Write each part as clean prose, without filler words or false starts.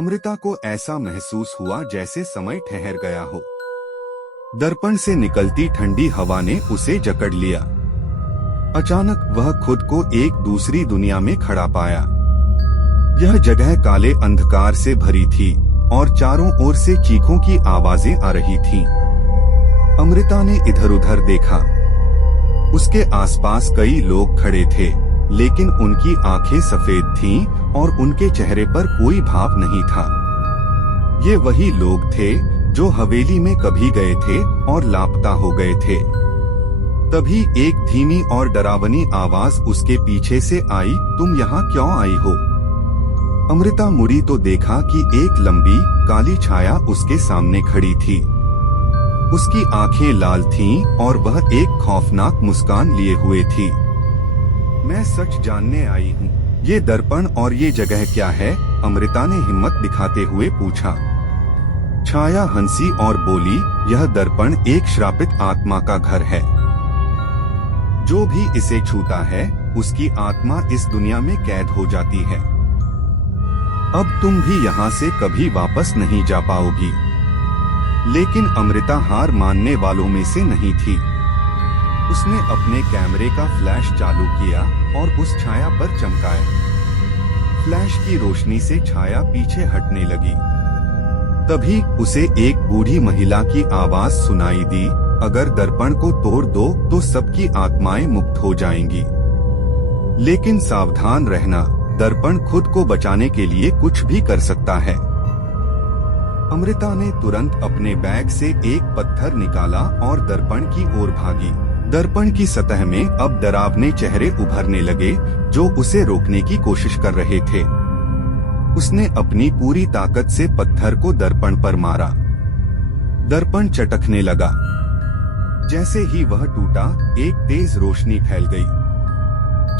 अमृता को ऐसा महसूस हुआ जैसे समय ठहर गया हो। दर्पण से निकलती ठंडी हवा ने उसे जकड़ लिया। अचानक वह खुद को एक दूसरी दुनिया में खड़ा पाया। यह जगह काले अंधकार से भरी थी और चारों ओर से चीखों की आवाजें आ रही थीं। अमृता ने इधर उधर देखा। उसके आसपास कई लोग खड़े थे, लेकिन उनकी आंखें सफेद थीं और उनके चेहरे पर कोई भाव नहीं था। ये वही लोग थे जो हवेली में कभी गए थे और लापता हो गए थे। तभी एक धीमी और डरावनी आवाज उसके पीछे से आई, तुम यहाँ क्यों आई हो? अमृता मुड़ी तो देखा कि एक लंबी काली छाया उसके सामने खड़ी थी। उसकी आंखें लाल थीं और वह एक खौफनाक मुस्कान लिए हुए थी। मैं सच जानने आई हूँ, ये दर्पण और ये जगह क्या है? अमृता ने हिम्मत दिखाते हुए पूछा। छाया हंसी और बोली, यह दर्पण एक श्रापित आत्मा का घर है। जो भी इसे छूता है उसकी आत्मा इस दुनिया में कैद हो जाती है। अब तुम भी यहाँ से कभी वापस नहीं जा पाओगी। लेकिन अमृता हार मानने वालों में से नहीं थी। उसने अपने कैमरे का फ्लैश चालू किया और उस छाया पर चमकाया। फ्लैश की रोशनी से छाया पीछे हटने लगी। तभी उसे एक बूढ़ी महिला की आवाज सुनाई दी, अगर दर्पण को तोड़ दो तो सबकी आत्माएं मुक्त हो जाएंगी। लेकिन सावधान रहना, दर्पण खुद को बचाने के लिए कुछ भी कर सकता है। अमृता ने तुरंत अपने बैग से एक पत्थर निकाला और दर्पण की ओर भागी। दर्पण की सतह में अब डरावने चेहरे उभरने लगे जो उसे रोकने की कोशिश कर रहे थे। उसने अपनी पूरी ताकत से पत्थर को दर्पण पर मारा। दर्पण चटकने लगा। जैसे ही वह टूटा, एक तेज रोशनी फैल गई।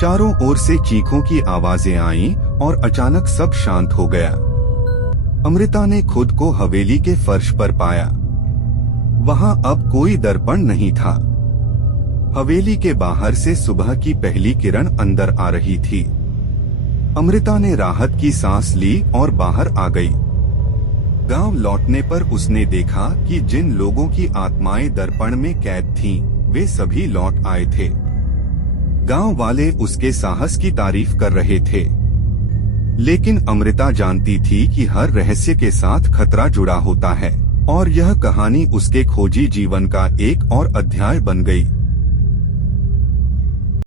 चारों ओर से चीखों की आवाजें आईं और अचानक सब शांत हो गया। अमृता ने खुद को हवेली के फर्श पर पाया। वहां अब कोई दर्पण नहीं था। हवेली के बाहर से सुबह की पहली किरण अंदर आ रही थी। अमृता ने राहत की सांस ली और बाहर आ गई। गांव लौटने पर उसने देखा कि जिन लोगों की आत्माएं दर्पण में कैद थीं, वे सभी लौट आए थे। गांव वाले उसके साहस की तारीफ कर रहे थे। लेकिन अमृता जानती थी कि हर रहस्य के साथ खतरा जुड़ा होता है और यह कहानी उसके खोजी जीवन का एक और अध्याय बन गई।